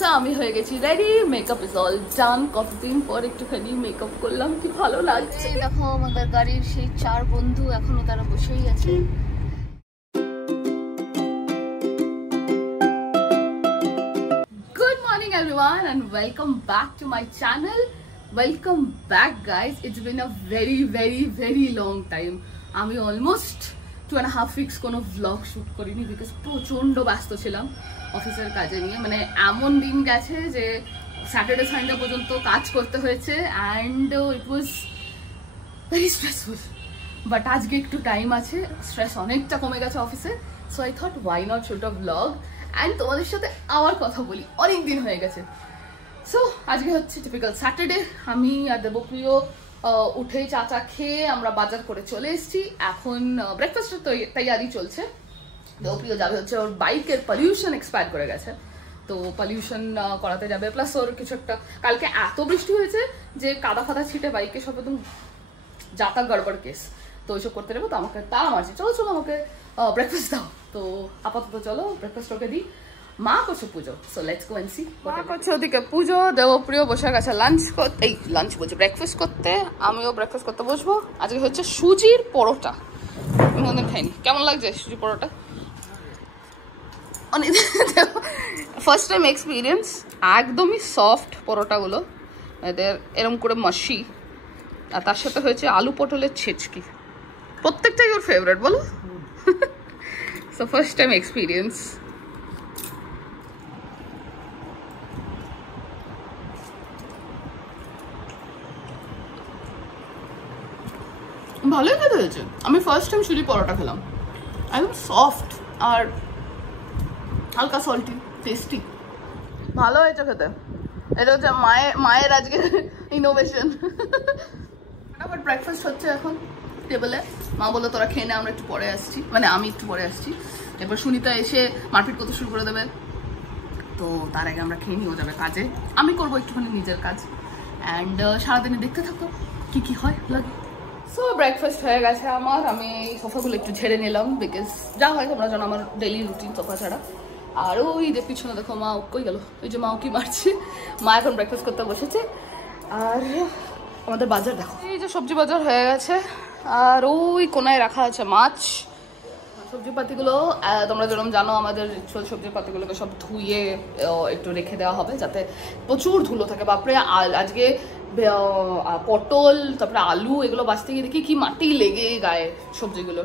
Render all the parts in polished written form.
So আমি হয়ে গেছি ready, makeup is all done. কতদিন পর একটুখানি মেকআপ করলাম, কি ভালো লাগছে। দেখো আমাদের গাড়ির সেই 4 বন্ধু এখনো তারা বসেই আছে। Good morning everyone and welcome back to my channel. Welcome back guys. It's been a very long time. আমি almost 2.5 weeks কোনো vlog shoot করিনি because প্রচন্ড ব্যস্ত ছিলাম অফিসের কাজে নিয়ে। মানে এমন দিন গেছে যে স্যাটারডে সানডে পর্যন্ত কাজ করতে হয়েছে and it was very stressful. But আজকে একটু টাইম আছে, স্ট্রেস অনেকটা কমে গেছে অফিসে। So I thought why not shoot a blog and তোমাদের সাথে আবার কথা বলি, অনেক দিন হয়ে গেছে। সো আজকে হচ্ছে টিপিক্যাল স্যাটারডে। আমি আর দেবপ্রিয় উঠে চা খেয়ে আমরা বাজার করে চলে এসেছি। এখন ব্রেকফাস্টের তৈয়ারি চলছে। দেবপ্রিয় যাবে হচ্ছে ওর বাইকের পলিউশন এক্সপায়ার করে গেছে, তো পলিউশন করাতে যাবে। প্লাস ওর কিছু একটা কালকে এত বৃষ্টি হয়েছে যে কাদা ফাদা ছিটে বাইকে সব একদম যাতা গড়বড় কেস, তো ওইসব করতে যাবো। তো আমাকে তারা মারছে, চলো আমাকে ব্রেকফাস্ট দাও। তো আপাতত চলো ব্রেকফাস্ট ওকে দিই। মা করছে পুজো, so let's go and see. মা করছে ওদিকে পুজো, দেবপ্রিয় বসে গেছে লাঞ্চ করতে, এই লাঞ্চ বলছে ব্রেকফাস্ট করতে। আমিও ব্রেকফাস্ট করতে বসবো। আজকে হচ্ছে সুজির পরোটা, আমি কোনদিন খাইনি। কেমন লাগছে সুজির পরোটা? অনেক ফার্স্ট টাইম এক্সপিরিয়েন্স। একদমই সফট পরোটাগুলো, এদের এরম করে মাসি, আর তার সাথে হয়েছে আলু পটলের ছেচকি। প্রত্যেকটাই ওর ফেভারিট বলো। So first time experience. ভালোই খেতে হয়েছে। আমি ফার্স্ট টাইম সুজি পরোটা খেলাম, একদম সফট আর হালকা সল্টি, টেস্টি, ভালো হয়েছে খেতে। এটা হচ্ছে মায়ের আজকে ইনোভেশন। আবার ব্রেকফাস্ট হচ্ছে এখন টেবিলে। মা বললো তোরা খেয়ে নে, আমরা একটু পরে আসছি, মানে আমি একটু পরে আসছি। এরপর সুনিতা এসে মারপিট করতে শুরু করে দেবে, তো তার আগে আমরা খেয়ে নিয়েও যাবে কাজে। আমি করবো একটুখানি নিজের কাজ অ্যান্ড সারাদিনে দেখতে থাকো কি হয় লাগে। সো ব্রেকফাস্ট হয়ে গেছে আমার। আমি সোফাগুলো একটু ঝেড়ে নিলাম বিকজ যা হয় তোমরা জানো আমার ডেইলি রুটিন সোফা ছাড়া। আর ওই যে পিছনে দেখো মা কই গেল, ওই যে মা কি মারছে। মা এখন ব্রেকফাস্ট করতে বসেছে। আর আমাদের বাজার দেখো, এই যে সবজি বাজার হয়ে গেছে। আর ওই কোনায় রাখা আছে মাছ। সবজিপাতিগুলো তোমরা যেরকম জানো আমাদের সবজিপাতিগুলোকে সব ধুয়ে একটু রেখে দেওয়া হবে যাতে প্রচুর ধুলো থাকে। বাপরে আজকে পটল তারপরে আলু এগুলো বাঁচতে গিয়ে দেখি কি মাটি লেগে গায়ে সবজিগুলো।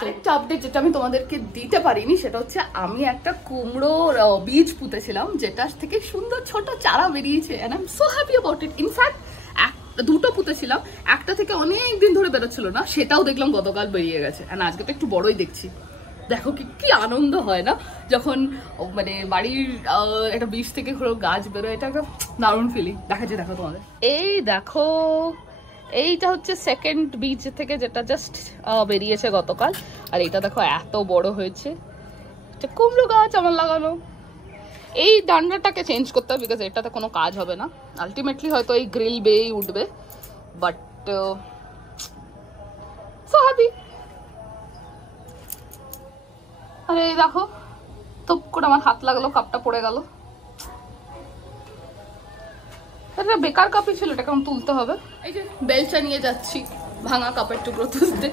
আরেকটা আপডেট যেটা আমি তোমাদেরকে দিতে পারিনি সেটা হচ্ছে আমি একটা কুমড়োর বীজ পুঁতেছিলাম, যেটা থেকে সুন্দর ছোট চারা বেরিয়েছে and I am so happy about it. In fact দুটো পুঁতেছিলাম, একটা থেকে অনেক দিন ধরে বেরোচ্ছিল না, সেটাও দেখলাম গতকাল বেরিয়ে গেছে। অ্যান্ড আজকে তো একটু বড়ই দেখছি। দেখো কি আনন্দ হয় না যখন মানে বাড়ির একটা বীজ থেকে গাছ বেরোয়, এটা একটা দারুণ ফিলিং। দেখাচ্ছি দেখো তোমাদের, এই দেখো এইটা হচ্ছে সেকেন্ড বীজ থেকে যেটা জাস্ট বেরিয়েছে গতকাল। আর এটা দেখো এত বড় হয়েছে, এটা কুমড়ো গাছ আমার লাগানো। এই ডান্ডাটাকে চেঞ্জ করতে হবে বিকজ এটাতে কোনো কাজ হবে না, আলটিমেটলি হয়তো এই গ্রিল বেয়েই উঠবে। But so happy. আরে এই দেখো তো করে আমার হাত লাগলো, কাপটা পড়ে গেল। এটা বেকার কাপই ছিল, এটা কেমন তুলতে হবে। এই যে বেলচা নিয়ে যাচ্ছি ভাঙা কাপের টুকরো তুলতে,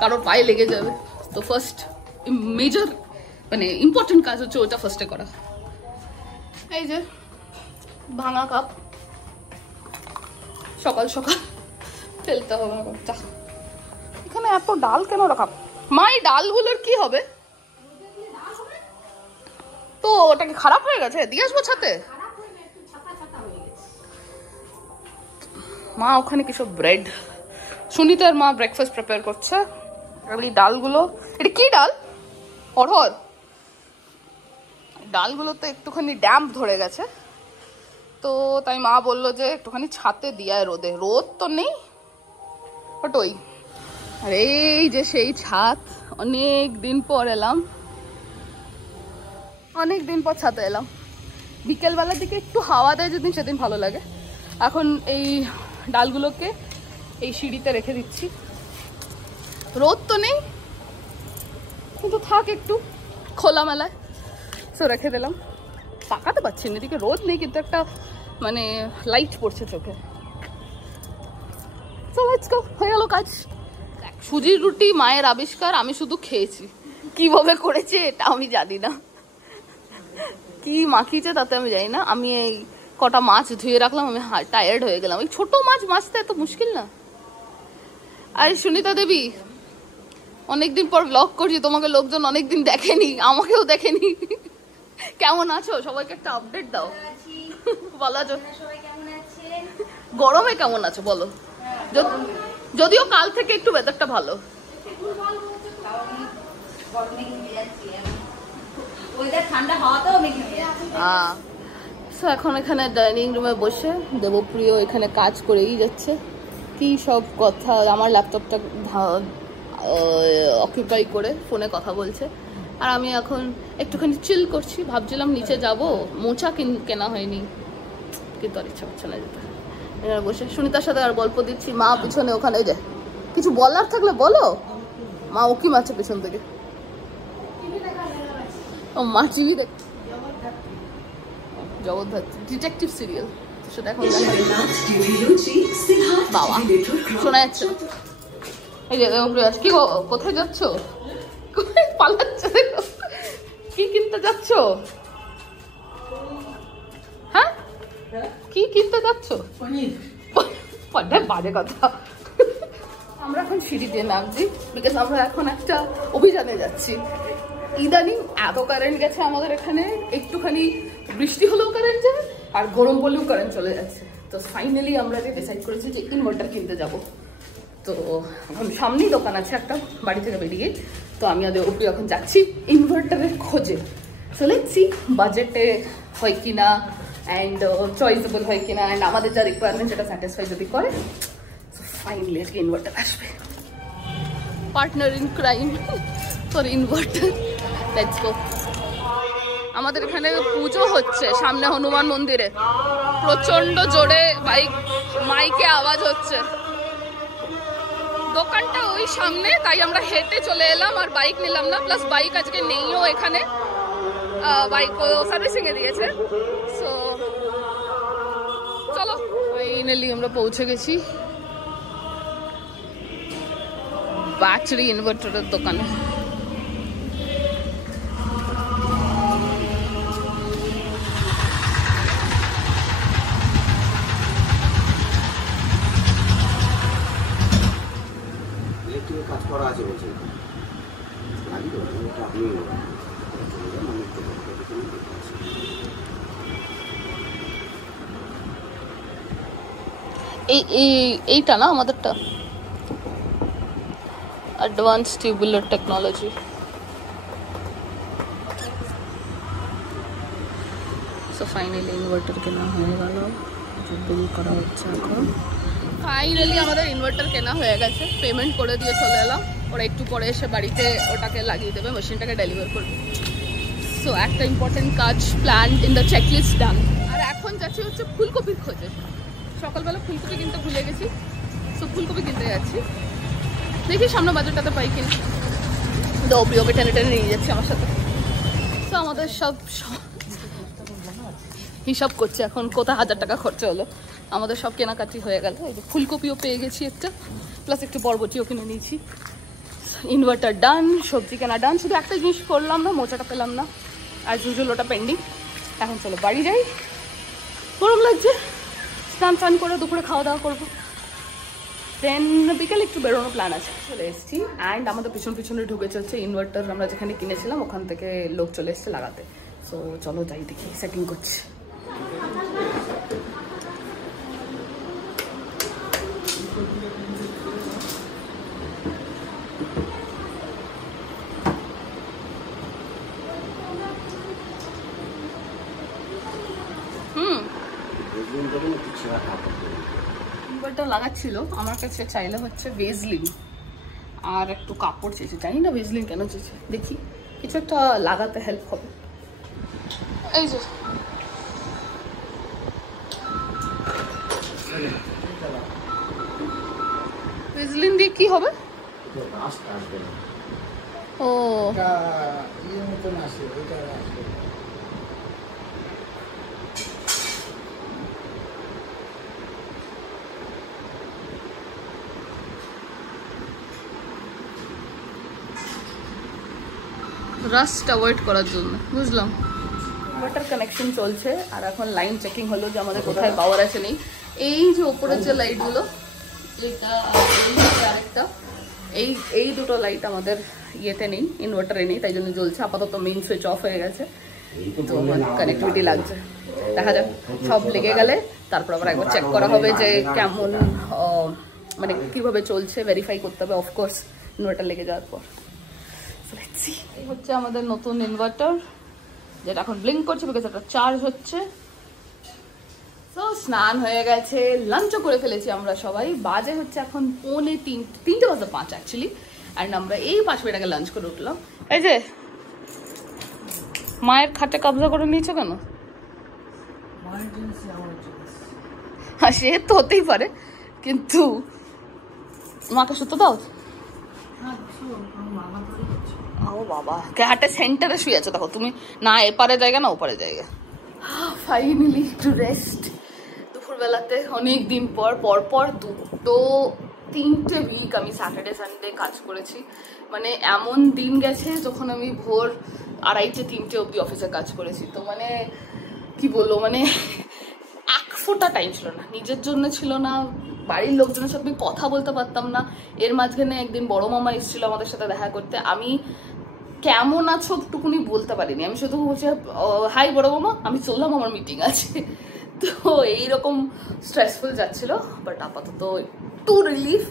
কারোর পায়ে লেগে যাবে। তো ফার্স্ট মেজর মানে ইম্পর্টেন্ট কাজ হচ্ছে ওটা ফার্স্টে করা। এই যে ভাঙা কাপ সকাল সকাল ফেলতে হবে। এখানে এত ডাল কেন রাখা? মা এই ডালগুলোর কি হবে? তো ওটাকে খারাপ হয়ে গেছে, দিয়ে আসবো ছাতে। মা ওখানে কিছু ব্রেড, সুনিতার মা ব্রেকফাস্ট প্রিপেয়ার করছে। আর এই ডালগুলো, এটা কি ডাল? অড়হর। ডালগুলো তো একটুখানি ড্যাম্প ধরে গেছে, তো তাই মা বললো যে একটুখানি ছাতে দিয়ে রোদে। রোদ তো নেই বাট ওই। আর এই যে সেই ছাদ, অনেক দিন পর এলাম, অনেক দিন পর ছাতে এলাম। বিকেলবেলার দিকে একটু হাওয়া দেয় যেদিন, সেদিন ভালো লাগে। এখন এই ডালগুলোকে এই সিঁড়িতে রেখে দিচ্ছি। রোদ তো নেই কিন্তু থাক একটু খোলামেলায়, সো রেখে দিলাম। তাকাতে পারছি না, এদিকে রোদ নেই কিন্তু একটা মানে লাইট পড়ছে চোখে। হয়ে গেল কাজ। সুজির রুটি মায়ের আবিষ্কার, আমি শুধু খেয়েছি, কিভাবে করেছে এটা আমি জানি না, কি মাখিয়েছে তাতে আমি জানি না। আমি এই কটা মাছ ধুয়ে রাখলাম, আমি টায়ার্ড হয়ে গেলাম। এই ছোট মাছ মাছতে এত মুশকিল না। আর সুনিতা দেবী, অনেকদিন পর ব্লগ করছি, তোমাকে লোকজন অনেকদিন দেখেনি, আমাকেও দেখেনি। কেমন আছো? সবাইকে একটা আপডেট দাও। বলা গরমে কেমন আছো বলো? যদিও কাল থেকে একটু ওয়েদারটা ভালো। এখন এখানে ডাইনিং রুমে বসে দেবপ্রিয় এখানে কাজ করেই যাচ্ছে। কি সব কথা, আমার ল্যাপটপটা অকুপাই করে ফোনে কথা বলছে, আর আমি এখন একটুখানি চিল করছি। ভাবছিলাম নিচে যাব, মোচা কেনা হয়নি, কিন্তু আর ইচ্ছা হচ্ছে না যেতে। এখানে বসে সুনিতার সাথে আর গল্প দিচ্ছি। মা পিছনে ওখানে যায়, কিছু বলার থাকলে বলো। মা ওকি মারছে পেছন থেকে। ও মা টিভি দেখ, জগদ্ধাত্রী ডিটেকটিভ সিরিয়াল, সেটা এখন বাবা শোনা যাচ্ছে। এই যে কি গো, কোথায় যাচ্ছ? পালাচ্ছে, কি কিনতে যাচ্ছ? হ্যাঁ, কি কিনতে যাচ্ছ? বাজে কথা। আমরা এখন সিঁড়ি দিয়ে নামছি, বিকজ আমরা এখন একটা অভিযানে যাচ্ছি। ইদানিং এত কারেন্ট গেছে আমাদের এখানে, একটুখানি বৃষ্টি হলেও কারেন্ট যায়, আর গরম পড়লেও কারেন্ট চলে যাচ্ছে। তো ফাইনালি আমরা যে ডিসাইড করেছি যে ইনভার্টার কিনতে যাব। তো এখন সামনেই দোকান আছে একটা বাড়ি থেকে বেরিয়ে, তো আমি আর ওপরে এখন যাচ্ছি ইনভার্টারের খোঁজে। সো লেটস সি বাজেটে হয় কিনা, অ্যান্ড চয়েসেবল হয় কিনা, অ্যান্ড আমাদের যা রিকোয়ারমেন্ট সেটা স্যাটিসফাই যদি করে, সো ফাইনালি আজকে ইনভার্টার আসবে। Partner in crime for inverter, let's go. আমাদের এখানে পুজো হচ্ছে সামনে হনুমান মন্দিরে, প্রচন্ড জোরে মাইকে আওয়াজ হচ্ছে। দোকানটা ওই সামনে, তাই আমরা হেঁটে চলে এলাম, আর বাইক নিলাম না। প্লাস বাইক আজকে নেইও এখানে, বাইক সার্ভিসিং এ দিয়েছে। সো চলো, ফাইনালি আমরা পৌঁছে গেছি ব্যাটারি ইনভার্টারের দোকানে। কাজ করা আছে বলছে, এইটা না আমাদেরটা advance tubular technology. So finally inverter কেনা হয়ে গেল, বিল করা হচ্ছে এখন। ফাইনালি আমাদের ইনভার্টার কেনা হয়ে গেছে, পেমেন্ট করে দিয়ে চলে এলাম। ওরা একটু পরে এসে বাড়িতে ওটাকে লাগিয়ে দেবে, মেশিনটাকে ডেলিভার করবে। সো একটা ইম্পর্টেন্ট কাজ প্ল্যান ইন দ্য চেকলিস্ট ডান। আর এখন যাচ্ছি হচ্ছে ফুলকপির খোঁজে। সকালবেলা ফুলকপি কিনতে ভুলে গেছি, সো ফুলকপি কিনতে যাচ্ছি। দেখি সামনে বাজারটাতে পাই কিনা। প্রিয়কে টেনে টেনে নিয়ে যাচ্ছি আমার সাথে। তো আমাদের সব হিসাব করছে এখন কোথায় 1000 টাকা খরচা হলো। আমাদের সব কেনাকাটি হয়ে গেল। এই যে ফুলকপিও পেয়ে গেছি একটা, প্লাস একটু বরবটিও কিনে নিয়েছি। ইনভার্টার ডান, সবজি কেনা ডান। শুধু একটা জিনিস করলাম না, মোচাটা পেলাম না, আর ঝুঝুলোটা পেন্ডিং। এখন চলো বাড়ি যাই, গরম লাগছে। স্নান টান করে দুপুরে খাওয়া দাওয়া করবো, দেন বিকেলে একটু বেরোনো প্ল্যান আছে। চলে এসেছি, অ্যান্ড আমাদের পিছনে ঢুকেছে হচ্ছে ইনভার্টার। আমরা যেখানে কিনেছিলাম ওখান থেকে লোক চলে এসছে লাগাতে। সো চলো যাই, দেখি সেটিং করছি। ইনভার্টার লাগাচ্ছিল, আমার কাছে চাইলে হচ্ছে ভেজলিন আর একটু কাপড় চেয়েছে। জানি না ভেজলিন কেন চেয়েছে, দেখি কিছু একটা লাগাতে হেল্প হবে। এই যে ভেজলিন দিয়ে কি হবে? ও রাস্ট অ্যাভয়েড করার জন্য, বুঝলাম। ওয়াটার কানেকশন চলছে আর এখন লাইন চেকিং হলো যে আমাদের কোথায় পাওয়ার আছে নেই। এই যে ওপরের যে লাইটগুলো, এটা আরেকটা, এই দুটো লাইট আমাদের ইয়েতে নেই, ইনভার্টারে নেই, তাই জন্য জ্বলছে। আপাতত মেইন সুইচ অফ হয়ে গেছে, তো কানেক্টিভিটি লাগছে। দেখা যাক, সব লেগে গেলে তারপর আবার একবার চেক করা হবে যে কেমন, মানে কিভাবে চলছে, ভেরিফাই করতে হবে অফকোর্স ইনভার্টার লেগে যাওয়ার পর। এই হচ্ছে আমাদের নতুন ইনভার্টার, যেটা এখন ব্লিঙ্ক করছে বিকজ এটা চার্জ হচ্ছে। তো স্নান হয়ে গেছে, লাঞ্চও করে ফেলেছি আমরা সবাই। বাজে হচ্ছে এখন 3:45 অ্যাকচুয়ালি, অ্যান্ড আমরা এই 5 মিনিট আগে লাঞ্চ করে উঠলাম। এই যে মায়ের খাটে কবজা করে নিয়েছো কেন? হ্যাঁ, সে তো হতেই পারে, কিন্তু মাকে শুতে দাও। ও বাবা, খাটে সেন্টারে শুয়ে আছো, দেখো তুমি, না এপারে জায়গা না ওপারে জায়গা। ফাইনালি একটু রেস্ট দুপুরবেলাতে, অনেক দিন পর 3টে উইক আমি স্যাটারডে সানডে কাজ করেছি। মানে এমন দিন গেছে যখন আমি ভোর 2:30-3টে অবধি অফিসে কাজ করেছি। তো মানে কি বলবো, মানে এক ফোঁটা টাইম ছিল না, নিজের জন্য ছিল না, বাড়ির লোকজনের সাথে কথা বলতে পারতাম না। এর মাঝখানে একদিন বড় মামা এসেছিল আমাদের সাথে দেখা করতে, আমি কেমন আছো টুকুনি বলতে পারিনি, আমি শুধু বলছি হাই বড় মামা, আমি চললাম, আমার মিটিং আছে। তো এইরকম স্ট্রেসফুল যাচ্ছিল, বাট আপাতত একটু রিলিফ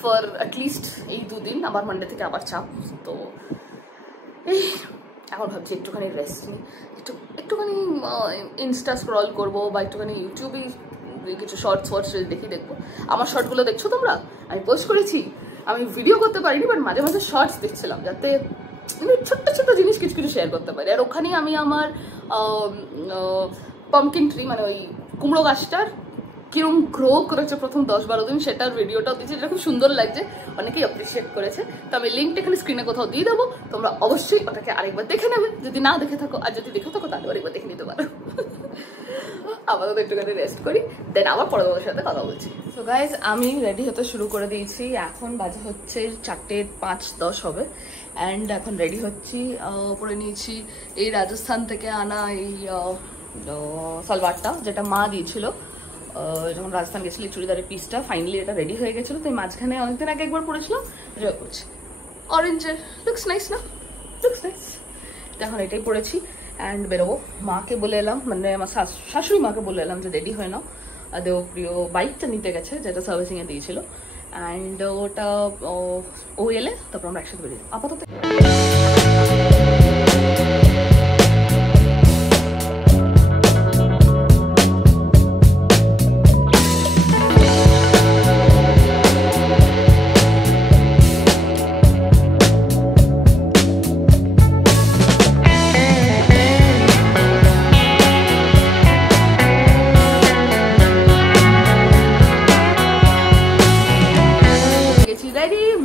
ফর অ্যাটলিস্ট এই 2 দিন। আবার মানডে থেকে আবার চাপ। তো এই এখন ভাবছি একটুখানি রেস্ট নিই, একটুখানি ইনস্টা স্ক্রল করবো, বা একটুখানি ইউটিউবে কিছু শর্টস দেখবো। আমার শর্টগুলো দেখছো তোমরা? আমি পোস্ট করেছি, আমি ভিডিও করতে পারিনি, বাট মাঝে মাঝে শর্টস দেখছিলাম, যাতে ছোট্ট ছোট্ট জিনিস কিছু কিছু শেয়ার করতে পারি। আর ওখানেই আমি আমার পাম্পকিন ট্রি, মানে ওই কুমড়ো গাছটার কিরম গ্রো করেছে প্রথম 10-12 দিন, সেটার ভিডিওটাও দিয়েছে, যেটা খুব সুন্দর লাগছে, অনেকেই অ্যাপ্রিসিয়েট করেছে। তো আমি লিঙ্কটা এখানে স্ক্রিনে কোথাও দিয়ে দেবো, তোমরা অবশ্যই ওটাকে আরেকবার দেখে নেবে, যদি না দেখে থাকো, আর যদি দেখে থাকো তাহলে আরেকবার দেখে নিতে পারো। আপাতত একটুখানি রেস্ট করি, দেন আবার পরে তোমাদের সাথে কথা বলছি। সো গাইজ, আমি রেডি হতে শুরু করে দিয়েছি। এখন বাজে হচ্ছে 4:05-10 হবে, অ্যান্ড এখন রেডি হচ্ছি। পরে নিয়েছি এই রাজস্থান থেকে আনা এই সালওয়ারটা, যেটা মা দিয়েছিল যখন রাজস্থান গেছিল, চুড়িদারের পিসটা। ফাইনালি এটা রেডি হয়ে গেছিলো, তো মাঝখানে অনেকদিন আগে একবার পরেছিলাম, এনজয় করছি। অরেঞ্জের লুকস নাইস না? Looks nice. এখন এটাই পরেছি অ্যান্ড বেরোবো। মাকে বলে এলাম, মানে আমার শাশুড়ি মাকে বলে এলাম যে রেডি হয়ে নাও। দেবপ্রিয় বাইকটা নিতে গেছে, যেটা সার্ভিসিংয়ে দিয়েছিল, অ্যান্ড ওটা ও এলে তারপর আমরা একসাথে বেরিয়ে যাবো। আপাতত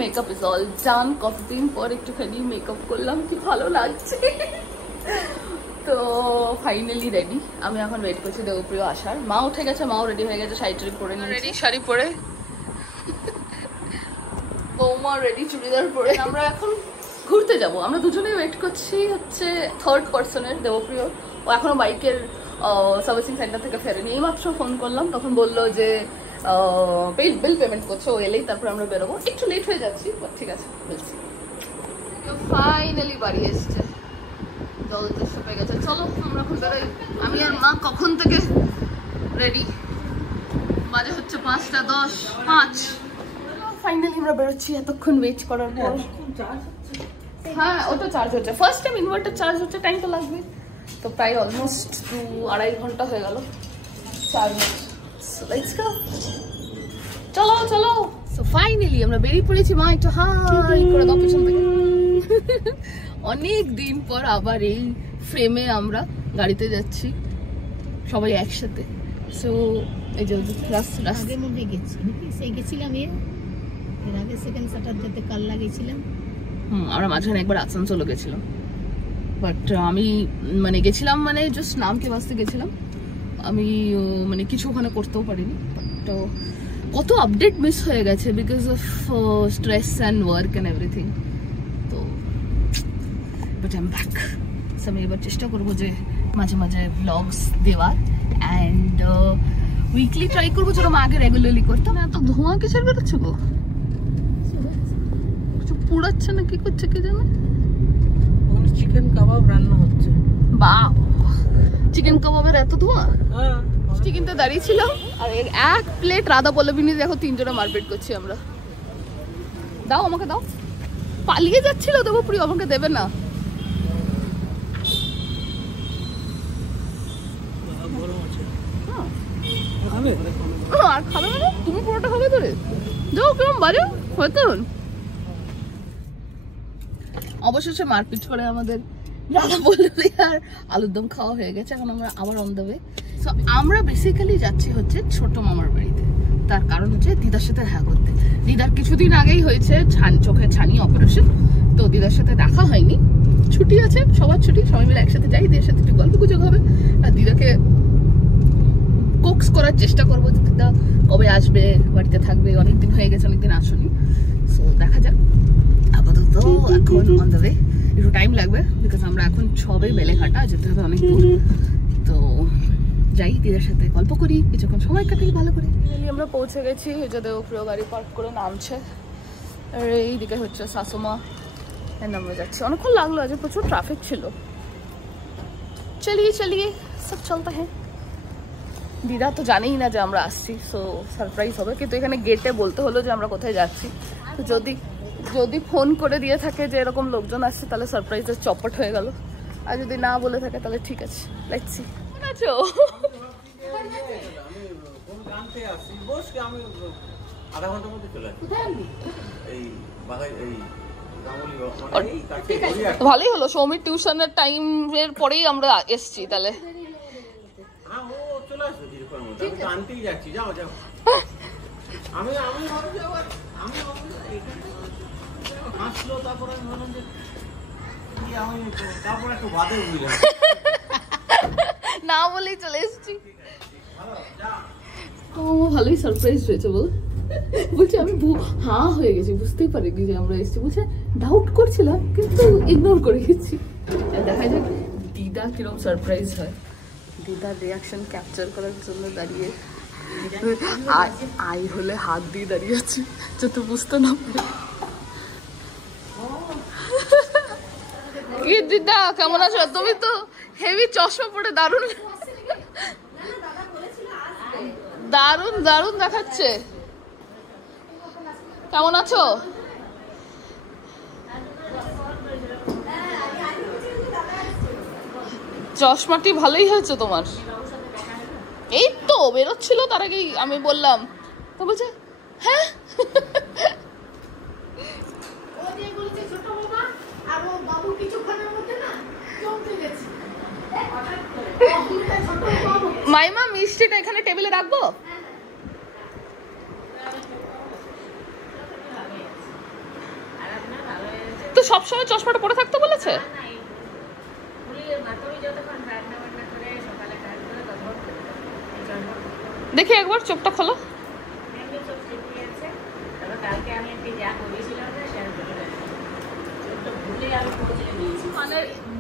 মেকআপ ইজ অল ডান। কতদিন পর একটুখানি মেকআপ করলাম, কি ভালো লাগছে। তো ফাইনালি রেডি। আমি এখন ওয়েট করছি দেবপ্রিয় আসার। মা উঠে গেছে, মাও রেডি হয়ে গেছে, শাড়ি পরে রেডি, শাড়ি পরে, বৌমা রেডি চুড়িদার পরে। আমরা এখন ঘুরতে যাব। আমরা দুজনেই ওয়েট করছি হচ্ছে থার্ড পার্সনের, দেবপ্রিয়। ও এখনো বাইকের সার্ভিসিং সেন্টার থেকে ফেরেনি। এইমাত্র ফোন করলাম, তখন বললো যে বিল পেমেন্ট করছে, ও এলেই তারপর আমরা বেরোবো। একটু লেট হয়ে যাচ্ছি, ঠিক আছে বলছি। ফাইনালি বাড়ি এসছে, জল চেষ্টা পেয়ে গেছে। চলো আমরা এখন বেরোই। আমি আর মা কখন থেকে রেডি, বাজে হচ্ছে 5:10। ফাইনালি আমরা বেরোচ্ছি এতক্ষণ ওয়েট করার পর। হ্যাঁ, ওটা চার্জ হচ্ছে, ফার্স্ট টাইম ইনভার্টার চার্জ হচ্ছে, টাইম তো লাগবে। তো প্রায় অলমোস্ট 2-2.5 ঘন্টা হয়ে গেল চার্জ। লেটস গো, চলো চলো। সো ফাইনালি আমরা বেরিয়ে পড়েছি। মা একটু হাই করে দাও পিছন থেকে। অনেক দিন পর আবার এই ফ্রেমে আমরা গাড়িতে যাচ্ছি সবাই একসাথে। সো এই যে রাস্তার মধ্যে গেছি নাকি, সেই গেছিলাম এর আগে সেকেন্ড স্যাটারডেতে কাল লাগিয়েছিলাম। আমরা মাঝখানে একবার আসানসোলে গেছিলাম, বাট আমি মানে গেছিলাম মানে জাস্ট নামকে বাসতে গেছিলাম। আমি মানে কিছু ওখানে করতেও পারিনি। বাট কত আপডেট মিস হয়ে গেছে because of stress and work and everything. তো but I am back. So আমি এবার চেষ্টা করবো যে মাঝে মাঝে ব্লগস দেওয়ার, অ্যান্ড উইকলি ট্রাই করবো যেরকম আগে রেগুলারলি করতাম। এত ধোঁয়া কিসের বেরোচ্ছে গো? কিছু পুড়াচ্ছে না, কি করছে কি জানে? চিকেন কাবাব রান্না হচ্ছে। বাহ, চিকেন কাবাবের এত ধোঁয়া? চিকেনটা দাঁড়িয়ে ছিল আর এক প্লেট রাধা পল্লবিনী দেখো 3 জনে মারপিট করছি আমরা। দাও আমাকে দাও। পালিয়ে যাচ্ছিল দেবপ্রিয়, আমাকে দেবে না। আর খাবে না? তুমি পুরোটা খাবে ধরে যাও, কেমন বাজে হয়তো। অবশেষে মারপিট করে আমাদের রাধা পল্লবী আর আলুর দম খাওয়া হয়ে গেছে। এখন আমরা আবার অন দ্য ওয়ে। সো আমরা বেসিক্যালি যাচ্ছি হচ্ছে ছোট মামার বাড়িতে। তার কারণ হচ্ছে দিদার সাথে দেখা করতে। দিদার কিছুদিন আগেই হয়েছে চোখে ছানি অপারেশন, তো দিদার সাথে দেখা হয়নি। ছুটি আছে, সবার ছুটি, সবাই মিলে একসাথে যাই, দিদার সাথে একটু গল্প গুজব হবে। আর দিদাকে কোক্স করার চেষ্টা করবো যে দিদা কবে আসবে, বাড়িতে থাকবে, অনেকদিন হয়ে গেছে, অনেকদিন আসুনি। সো দেখা যাক। আপাতত এখন অন দ্য ওয়ে, একটু টাইম লাগবে বিকজ আমরা এখন সবে বেলেঘাটা যেতে হবে, অনেক দূর। তো যাই, দিদার সাথে গল্প করি, কিছুক্ষণ সময় কাটাই ভালো করে। আমরা পৌঁছে গেছি, যে দেবপ্রিয় গাড়ি পার্ক করে নামছে, আর এইদিকে হচ্ছে শাশুমা, আমরা যাচ্ছি। অনেকক্ষণ লাগলো, আজ প্রচুর ট্রাফিক ছিল। চলিয়ে চলিয়ে সব চলতে হ্যাঁ। দিদা তো জানেই না যে আমরা আসছি, সো সারপ্রাইজ হবে। কিন্তু এখানে গেটে বলতে হলো যে আমরা কোথায় যাচ্ছি। তো যদি ফোন করে দিয়ে থাকে যে এরকম লোকজন আসছে, তাহলে সারপ্রাইজের চপট হয়ে গেল। আর যদি না বলে থাকে তাহলে ঠিক আছে, লেটস সি। কেমন আছো? ভালোই হলো, সৌমির টিউশনের টাইমের পরেই আমরা এসছি। তাহলে না বলেই চলে এসেছি। ভালোই সারপ্রাইজ হয়েছে বল। বলছি আমি হাঁ হয়ে গেছি, বুঝতেই পারিনি যে আমরা এসেছি। বলছে ডাউট করছিলাম কিন্তু ইগনোর করে গেছি। দেখা যাক দিদা কিরকম সারপ্রাইজ হয়। দিদার রিয়াকশন ক্যাপচার করার জন্য দাঁড়িয়ে আই হলে হাত দিয়ে দাঁড়িয়ে আছি যাতে বুঝতে না পারে। কি দিদা কেমন আছো? তুমি তো হেভি চশমা পরে দারুণ দারুণ দারুণ দেখাচ্ছে। কেমন আছো? চশমাটি ভালোই হয়েছে তোমার। এই তো বেরোচ্ছিল, তার আগেই আমি বললাম, তো বলছে হ্যাঁ। মাইমা মিষ্টিটা এখানে টেবিলে রাখবো? তো সবসময় চশমাটা পরে থাকতে বলেছে। দেখি একবার চোখটা খোলো।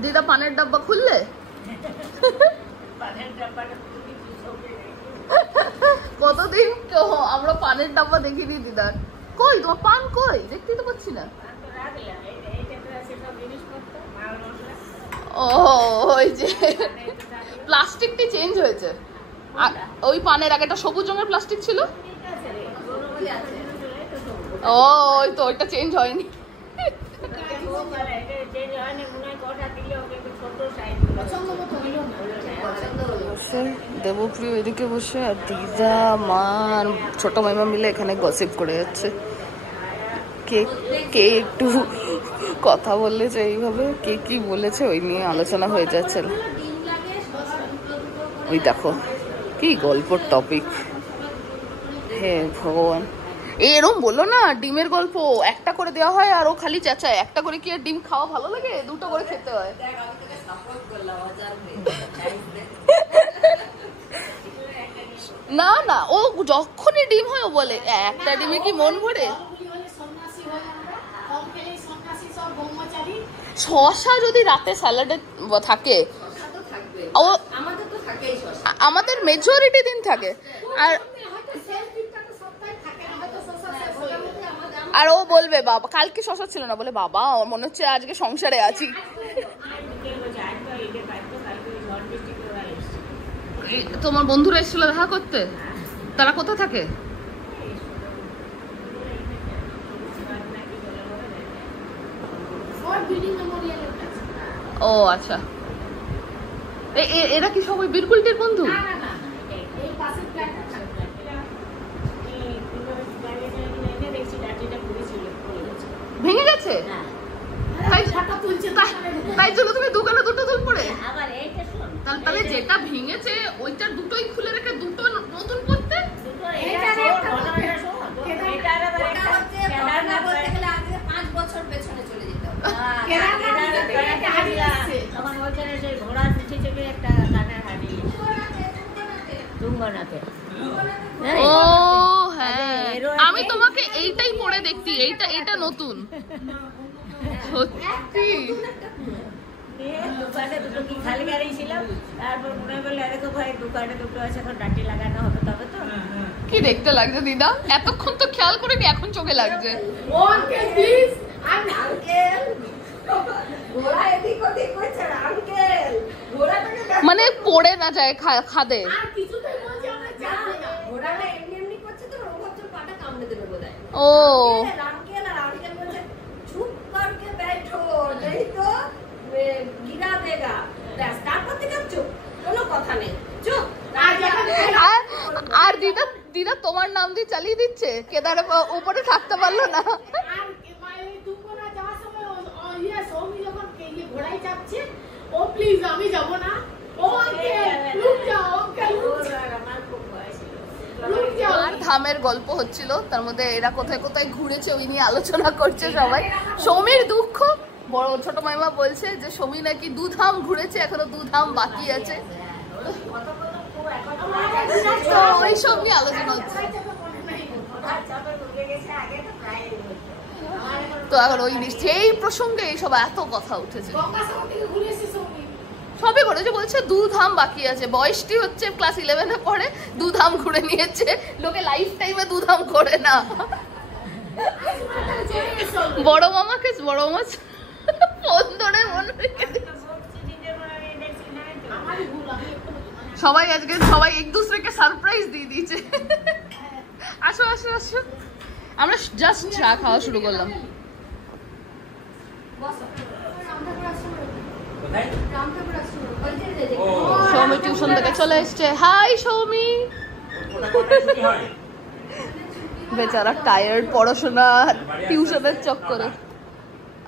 দিদা পানের ডাব্বা খুললে? কতদিন আমরা পানের ডাব্বা দেখিনি দিদার। কই তোমার পান কই? দেখতেই তো পাচ্ছি না। ও ওই যে প্লাস্টিকটি চেঞ্জ হয়েছে। ওই পানের আগে একটা সবুজ রঙের প্লাস্টিক ছিল। ও ওই তো ওইটা চেঞ্জ হয়নি। দেবপ্রিয় এদিকে বসে আর দিদা মা আর ছোট মাইমা মিলে এখানে গসিপ করে যাচ্ছে। কে কে একটু কথা বললেছে, এইভাবে কে কি বলেছে ওই নিয়ে আলোচনা হয়ে যাচ্ছে। ওই দেখো কি গল্পর টপিক। হে ভগবান, এরম বললো না ডিমের গল্প একটা করে দেওয়া হয় আর ও খালি চেঁচায়। একটা করে কি আর ডিম খাওয়া ভালো লাগে? দুটো করে খেতে হয়। না না, ও যখনই ডিম হয় ও বলে একটা ডিমে কি মন ভরে। শশা যদি রাতে স্যালাডে থাকে, আমাদের মেজরিটি দিন থাকে। আর ও বলবে বাবা কালকে শশা ছিল না, বলে বাবা আমার মনে হচ্ছে আজকে সংসারে আছি। তোমার বন্ধুরা এসেছিল দেখা করতে? তারা কোথায় থাকে? ও আচ্ছা, এরা কি সবাই বিরকুলটির বন্ধু? ভেঙে গেছে তাই জন্য তুমি দোকানে দুটো দুল পড়ে, তাহলে যেটা ভেঙেছে ওইটা দুটোই খুলে রেখে দুটো নতুন করতে। ও হ্যাঁ, আমি তোমাকে এইটাই পরে দেখছি, এটা নতুন সত্যি। দোকানে দুটো কি খালি গাড়ি ছিল, তারপর মনে করলে দেখো ভাই দোকানে দুটো আছে, এখন ডাটি লাগানো হবে তবে তো। কি দেখতে লাগছে দিদা, এতক্ষণ তো খেয়াল করিনি, এখন চোখে লাগছে। মানে পড়ে না যায় খাদে। ও আর দিদা তোমার নাম দিয়ে চালিয়ে দিচ্ছে, কেদার উপরে থাকতে পারলো না। আর ধামের গল্প হচ্ছিল, তার মধ্যে এরা কোথায় কোথায় ঘুরেছে ওই নিয়ে আলোচনা করছে সবাই। সৌমির দুঃখ, বড় ছোট মাইমা বলছে যে সৌমি নাকি 2 ধাম ঘুরেছে, এখনো 2 ধাম বাকি আছে, তো ওইসব নিয়ে আলোচনা হচ্ছে। তো এখন ওই সেই প্রসঙ্গে এইসব এত কথা উঠেছে, সবই করেছে, বলছে 2 ধাম বাকি আছে। বয়সটি হচ্ছে ক্লাস 11-এ পড়ে, 2 ধাম ঘুরে নিয়েছে, লোকে লাইফ টাইমে 2 ধাম করে না। বড় মামা ফোন ধরে মনে সবাই আজকে সবাই এক দুসরেকে সারপ্রাইজ দিয়ে দিয়েছে। আসো আসো আসো, আমরা জাস্ট চা খাওয়া শুরু করলাম। সৌমি টিউশন থেকে চলে এসছে। হাই সৌমি। বেচারা টায়ার্ড পড়াশোনা টিউশনের চক্করে,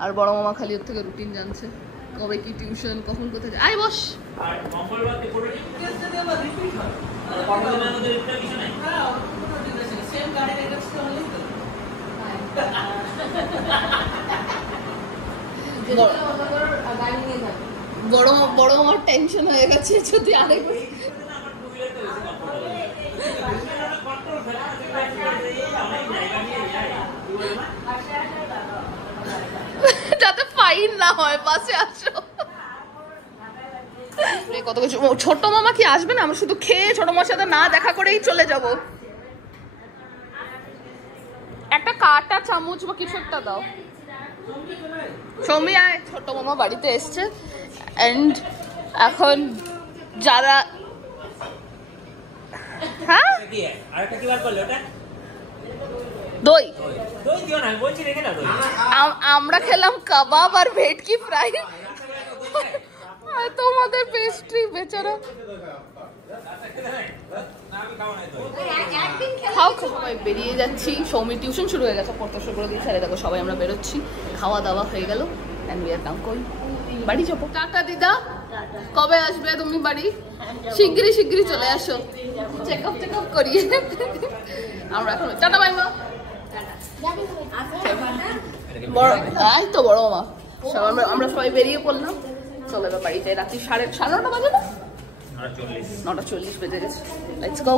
আর বড় মামা খালি ওর থেকে রুটিন জানছে, কবে কি টিউশন, কখন কোথায় যায়। আয় বস। বড় আমার টেনশন হয়ে গেছে যদি আরেক যাতে ফাইন না হয়, পাশে আসো। কত কিছু। ছোট মামা কি আসবে না? আমরা শুধু খেয়ে ছোট মামার সাথে না দেখা করেই চলে যাব। একটা কাটা চামচ বা কিছু একটা দাও। সৌমি আয়, ছোট মামা বাড়িতে এসছে। এন্ড এখন যারা হ্যাঁ দই আমরা খেলাম কাবাব আর ভেটকি ফ্রাই, তোমাদের পেস্ট্রি বেচারা। খাও সবাই বেরিয়ে যাচ্ছি, সৌমি টিউশন শুরু হয়ে গেছে, পড়তে শুরু করে দিয়েছে। দেখো সবাই আমরা বেরোচ্ছি, খাওয়া দাওয়া হয়ে গেল, বাড়ি যাবো। টাটা দিদা, কবে আসবে তুমি বাড়ি? শিগগিরই চলে আসো, চেক আপ করিয়ে। আমরা এখন টাটা মাইমা। এই তো বড় মামা, আমরা সবাই বেরিয়ে পড়লাম। চলো এবার বাড়িতে, রাত্রি 9:30 বাজে না, 9:40 বেজে গেছে। Let's go.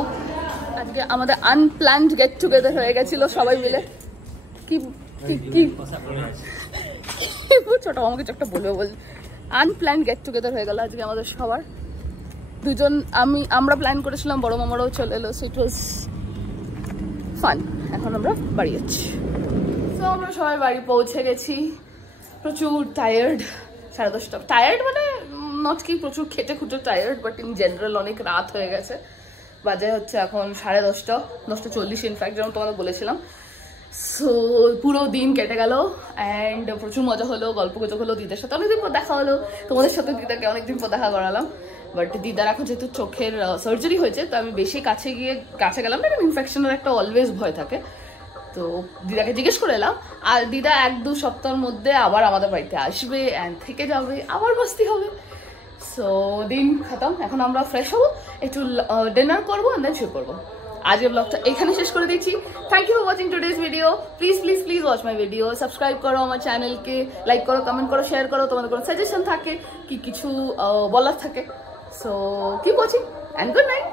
আজকে আমাদের আনপ্ল্যান্ড গেট টুগেদার হয়ে গেছিল সবাই মিলে। কি ছোট আমাকে একটা বলবে বল আনপ্ল্যান গেট টুগেদার হয়ে গেল আজকে আমাদের সবার। দুজন আমরা প্ল্যান করেছিলাম, বড় মামারাও চলে এলো, সো ইট ওয়াজ ফান। এখন আমরা বাড়ি যাচ্ছি। তো আমরা সবাই বাড়ি পৌঁছে গেছি, প্রচুর টায়ার্ড। 10:30 টায়ার্ড মানে নট কি প্রচুর খেটে খুঁটে টায়ার্ড, বাট ইন জেনারেল অনেক রাত হয়ে গেছে। বাজে হচ্ছে এখন 10:30, 10:40 ইনফ্যাক্ট, যেমন তোমাদের বলেছিলাম। সো পুরো দিন কেটে গেল অ্যান্ড প্রচুর মজা হলো, গল্প গুজব হলো, দিদার সাথে অনেকদিন পর দেখা হলো, তোমাদের সাথে দিদাকে অনেকদিন পর দেখা করালাম। বাট দিদার এখন যেহেতু চোখের সার্জারি হয়েছে, তো আমি বেশি কাছে গেলাম না, কারণ ইনফেকশনের একটা অলওয়েজ ভয় থাকে। তো দিদাকে জিজ্ঞেস করে এলাম, আর দিদা 1-2 সপ্তাহের মধ্যে আবার আমাদের বাড়িতে আসবে অ্যান্ড থেকে যাবে, আবার মস্তি হবে। সো দিন খতম, এখন আমরা ফ্রেশ হবো, একটু ডিনার করবো অ্যান্ড দেন শুয়ে পড়বো। আজকের ব্লগটা এখানে শেষ করে দিচ্ছি। Thank you for watching today's video. Please watch my video, subscribe করো আমার চ্যানেলকে, লাইক করো, কমেন্ট করো, শেয়ার করো, তোমাদের কোনো সাজেশন থাকে কি কিছু বলার থাকে। So keep watching and good night.